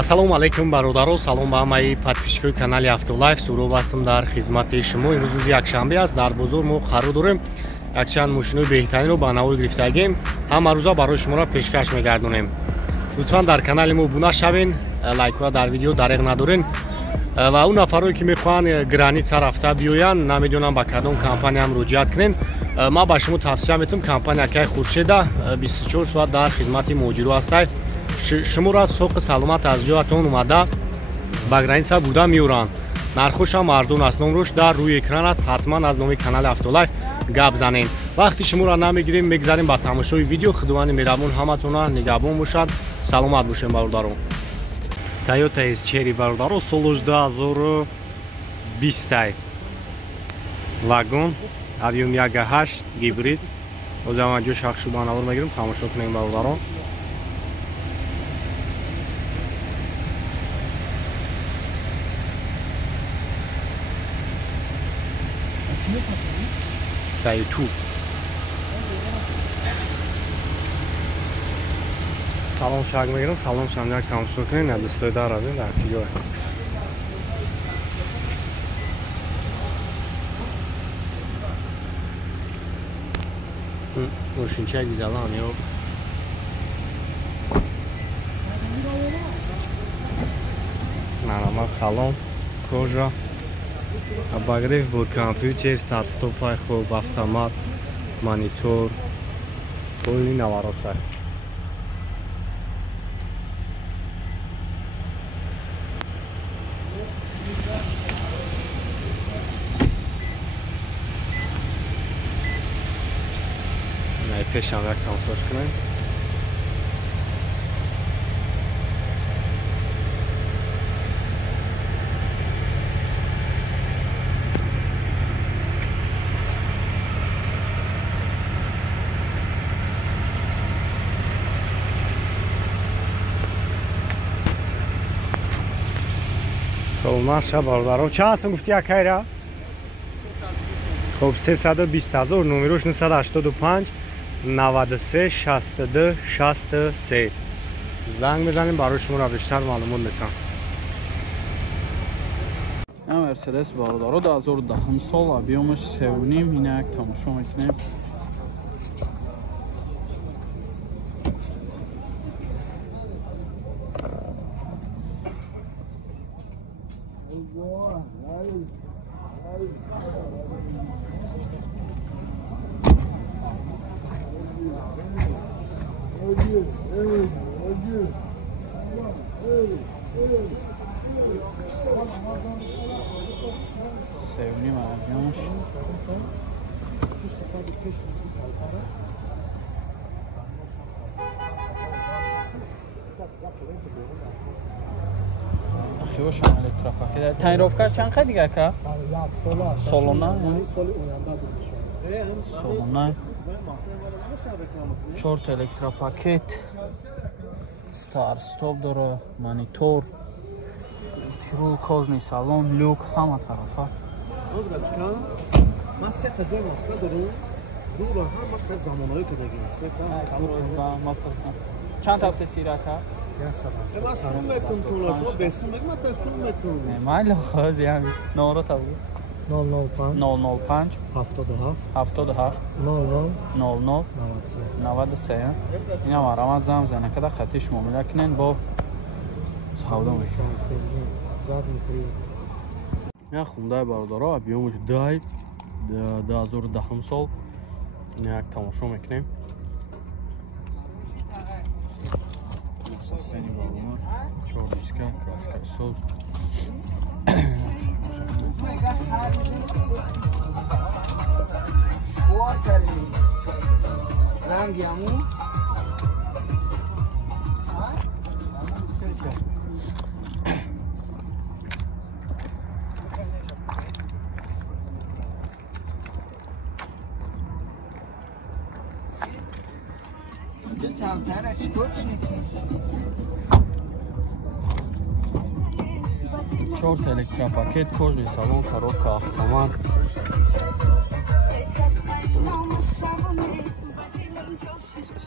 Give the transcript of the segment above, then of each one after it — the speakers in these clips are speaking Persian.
Ассалому алейкум бародаро, салом ба ҳамаи подписчикои канали Автолайф. Сурӯб ҳастам дар хизмати шумо. Имрӯз рӯзи якшанбе аст. Дар бозор мо қарор дорем якчанд мошинои беҳтаринро ба навой гирифтагем. Ҳама рӯза барои шуморо пешкаш мегардонем. Лутфан дар канали мо обуна шавен, лайква дар видео дареғ надорен ва он нафарое ки мехоҳанд граница рафта биёянд, намедонам ба кадом компания муроҷиат кунен. Ман ба шумо тавсия метавонам компания Кай Хуршеда 24 соат дар хизмати муҳоҷиро ҳастай. шуморо соқи саломат аз ҷоятон омада ба граница бурда меоранд. Нархошам арзон аст. Номрош дар рӯи экран аст. ҳатман аз номи канали Автолайф гап занен. вақти шуморо намегирем, мегзарем ба тамошои видео. худовани меҳрабон ҳаматона нигоҳбон бошад. саломат бошем бародаро. Toyota Cherry бародаро солош 2020 вагон объем 1.8 гибрид. озам ҷо шахшу ба навор мегирем, тамошо кунем бародаро. در یوتیوب سلام شاگ میگیرم، سلام شما یک تماشا کنین. دوستای دار روید در کجای روشنچه گیزالان یا مرحمت سلام کجا обогрев был компьютер, старт-стопай хуб, автомат, монитор, полный наворота. Пешам як тамошош кунем. марша бародаро ча ҳастам гуфти якайра? хуб 320,000 номерош 985 93 62 63 занг мезанем барои шуморо бештар маълумот метавонам. ин Мерседес бародаро 2010 сол, объемаш 3.5. ина як тамошо мекунем. Sevimli malzememiş. خیوش هم الکتروپاکت. تنیروفکاش چند خیلی دیگه که؟ سالونه. سالونه. 4 تا الکتروپاکت. ستار استوب داره، مانیتور. رو کожний салон, люк, ҳама тарафа. Добрачка. Ман се та ҷой масъала дорам. Зура ҳама хел замонаҳое ки дагин се та. Ба ма пурсам. Чанд ҳафта сирака? Я сабак. Ма сум метум тула, шумо бесум мегӯ, ма та сум метум. Майли хоз ями. Номро тавди. 005 005 77 77 00 00 93. Ина марамат зам занакада хати шумо мелакнен бо савдо мекунем. Я хундай бародаро, объемаш дай 2010 сол. Ина як тамошо мекунем. Сени балона, 4 диска, краска соз. Чорт электропакет, кожный салон, коробка, автомат.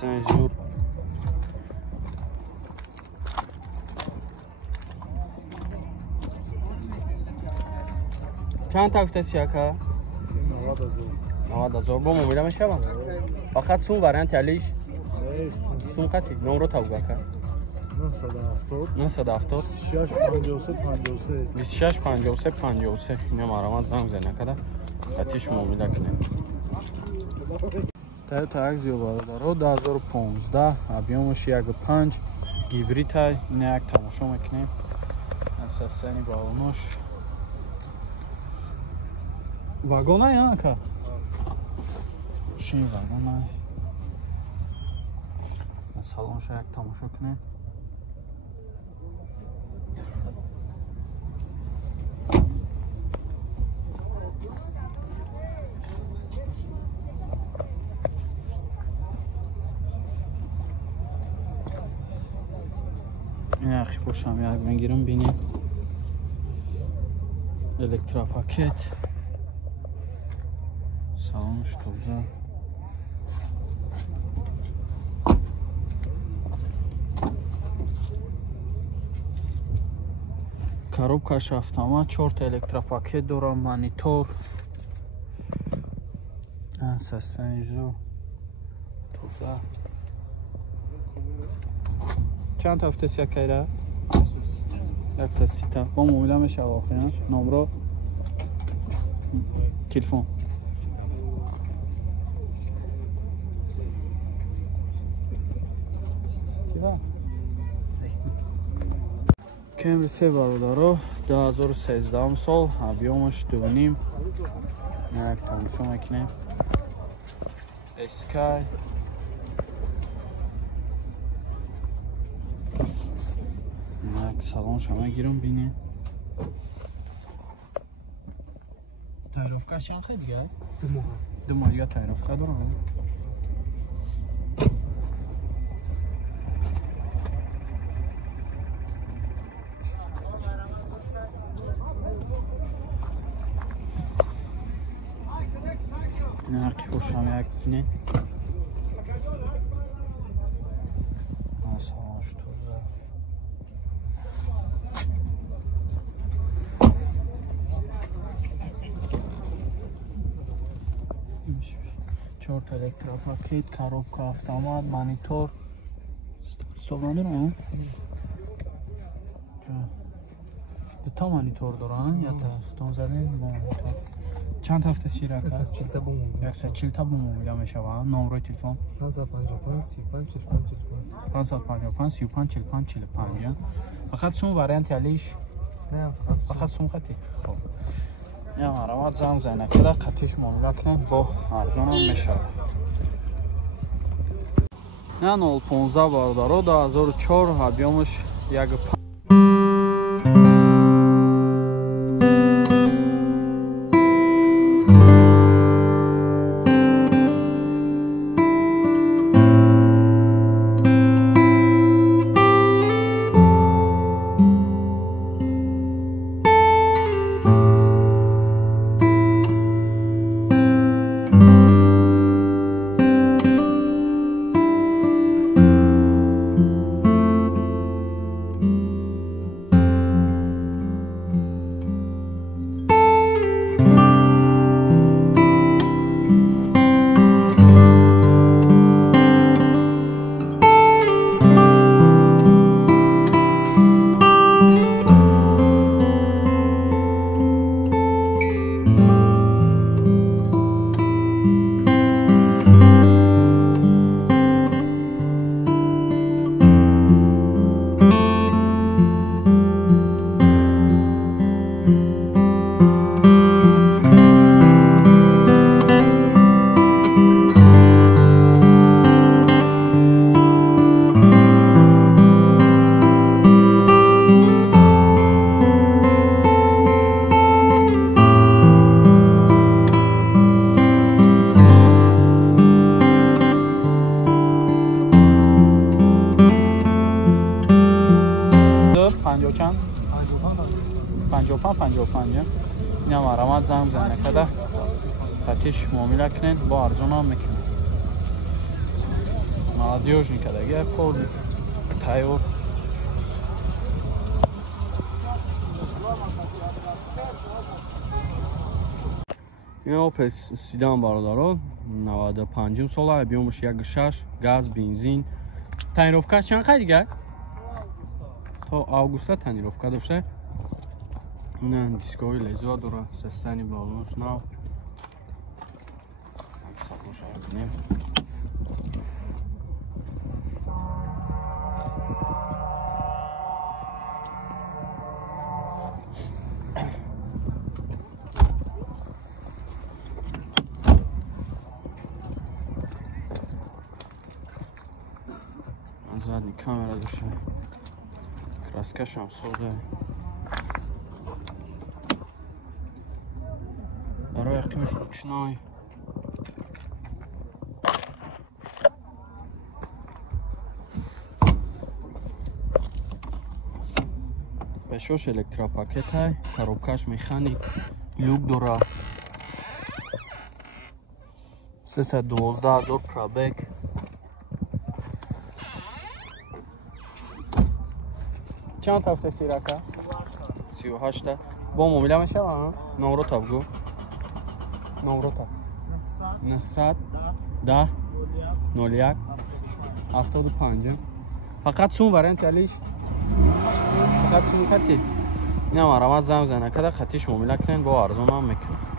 Saint-Jour. چند تا گفتسی اکا 90,000 با موبایل میشم فقط سون وارنت علیش سون قطعی نمرو تا بگو اکا 970 26 53 اینه مرامت زنگ زنه کده قطعیش موبایل کنه Toyota Axio бародаро 2015 объемش 1.5 гибрид ай ин як тамошо мекунем ассасани балонош вагон ай ака шин вагон ай салонш як тамошо кунем این اخی باشم یک بگیرم بینیم الکترا پاکت سالانش توزه коробкаш автомат 4 تا الکترا پاکت دارم مانیتور سستنجو توزه چند تا افتسی کیره؟ 130 تا با موبایل میشه واقعا نمره تلفن کمری 3 برادرو 2013 سال объемش 2.5 یک تماشا میکنیم اسکای салон шама гирам бинем тайровка шанхе дига ду моҳ дига тайровка дорам нақи хушам як бине салонш тоза 4 تا электропакет, коробка автомат, монитор. Стоп ندارم. دو تا مانیتور دارن یا تا زدن مانیتور. چند هفته شیرک؟ 140 تا موبایل میشه و نمره تلفن 555 35 45 فقط سون وارنت علیش نه فقط سون خطی خب یا مرامت زنگ زنه کده قطعش معامله کنن با ارزون هم میشه نه 015 باردارو 2004 объемش 1.5 55 اینا مرامت زنگ زنه کده قطعش معامله کنین با ارزون هم میکنن молодежный кадаги пол тайор این اوپل سیدان برادران 95 ساله بیومش 1.6 گاز بنزین تنیروفکا چند قد دیگه تا آگوست تنیروفکا داشته این دیسکوی لزوا داره سستانی بالونش نه ساکوش کنیم زدی کامera داشته کراسکش هم سوده برای اقیمش روچنای بشوش الکترا پاکت های کاروبکش میخانیک لوک داره 312,000 پرابگ چند تفته سیرکه؟ 38 با موبیل هم شد نمرو تا بگو نمرو تا 900 10 01 75 فقط سون ورنت علیش فقط سون خطی نه مرامت زم زنه کده خطیش موبیل کنین با ارزون هم میکنن